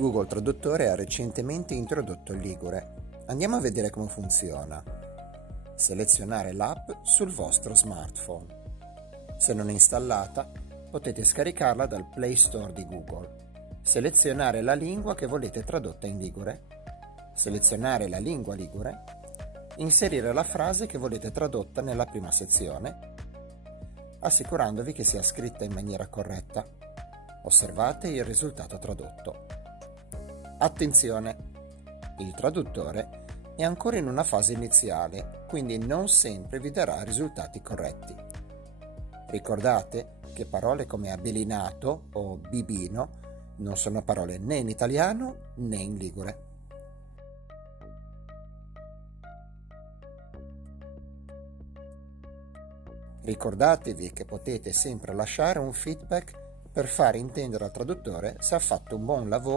Google Traduttore ha recentemente introdotto il Ligure. Andiamo a vedere come funziona. Selezionare l'app sul vostro smartphone. Se non è installata, potete scaricarla dal Play Store di Google. Selezionare la lingua che volete tradotta in Ligure. Selezionare la lingua Ligure. Inserire la frase che volete tradotta nella prima sezione, assicurandovi che sia scritta in maniera corretta. Osservate il risultato tradotto. Attenzione! Il traduttore è ancora in una fase iniziale, quindi non sempre vi darà risultati corretti. Ricordate che parole come abilinato o bibino non sono parole né in italiano né in ligure. Ricordatevi che potete sempre lasciare un feedback per fare intendere al traduttore se ha fatto un buon lavoro